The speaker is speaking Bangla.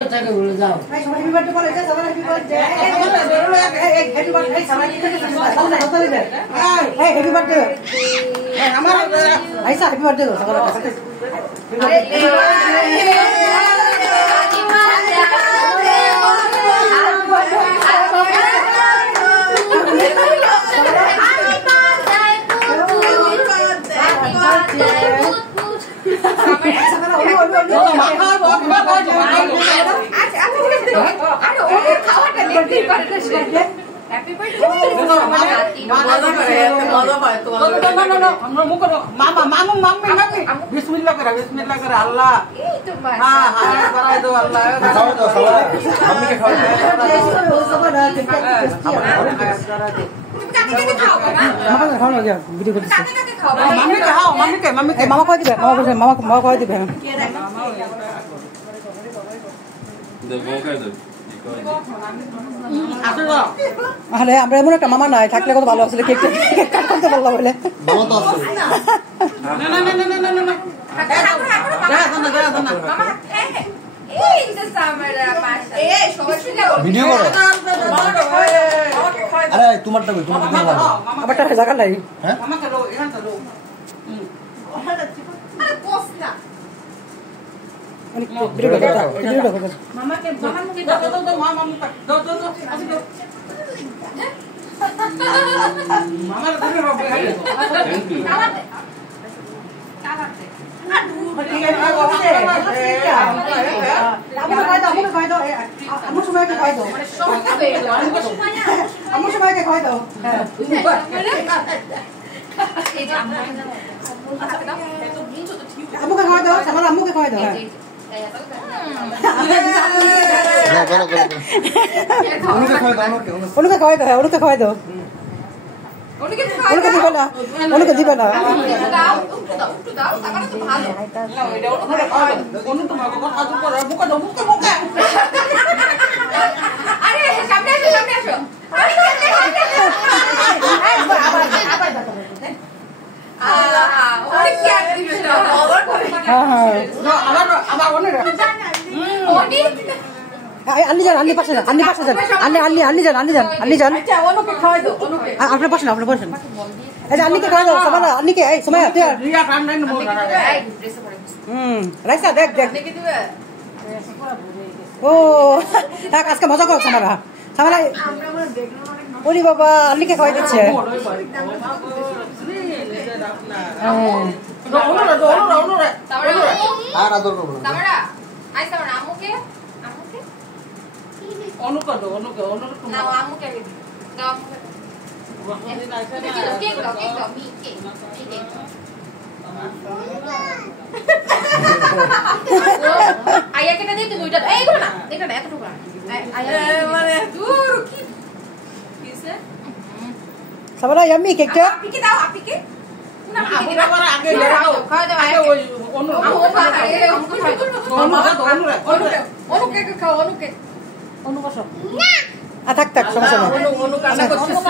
থেকে ভুলে যাও হ্যাপি বার্থডে বলে যে সবার হ্যাপি বার্থডে হ্যাপি বার্থডে সবাই হ্যাপি বার্থডে আমার আইসা হ্যাপি বার্থডে সবার बिस्मिल्लाह करा अल्लाह हाँ हाँ करा दो अल्लाह खाओ दो मम्मी के खाओ मामा कह दिबे मामा कह दिबे আরে আমরা এমন একটা মামা নাই থাকলে কত ভালো আসলে কেক কাট করতে পারলাম বলে মামা তো আছে না মামা এই যে সামরা পাশে এই সবাই ভিডিও করো আরে তোমারটা কই তোমারটা দিন লাগবে আবারটা জায়গা নাই হ্যাঁ মামা চলো এখানে চলো আরে বস না অনেক ভিডিও করতে মামাকে মামাকে দো মামা দো আসি দো মামার দিকে হবে তালাতে তালাতে আমার সময়কে কয় দাও আমার সময়কে কয় দাও আম্মুকে কয় দাও আমার আম্মুকে কয় দাও না করো অনুকে কয় দাও অনুকে কয় দাও অনুকে দিবে না অনুকে দিবে না একটু দাও তারপরে তো ভালো কোন তোমাকে কথা করে মুখে দাও মুখে আরে সামনে আসো ওরে কি আর দিবে না হ্যাঁ হ্যাঁ আবার অনেক ওনি আন্নি যান আন্নি পাশে যান আন্নি যান আচ্ছা ওনুকে খাওয়াই দাও ওনুকে আপনার পাশে এই যে আন্নিকে খাওয়া দাও সবাই আন্নিকে এই সময় তুই রিয়া টাইম নাই না এই ড্রেসে পরে রাইসা দেখ দেখে দিবে ও দেখ আজকে মজা করো সামারা আমরা মনে দেখলাম অনেক ওরে বাবা আন্নিকে খাওয়াই দিচ্ছে আর আদর করব সামরা আই সামরা আম্মুকে অনুকে না আম্মুকে আগে দাও কেক দাও মি কেক আয়া কেটে দিই তুমি ওইটা এই করো না এটা না এতটুকু আয়া মানে দূর কি কিসে সামারা ইয়াম্মি কেকটা আপনি দাও আপনি কে না আপনি আগে খাওয়া দাও আগে ওই অনু অনুকে খাও অনুকে থাক সমস্যা নেই অনু কান্না করতেছে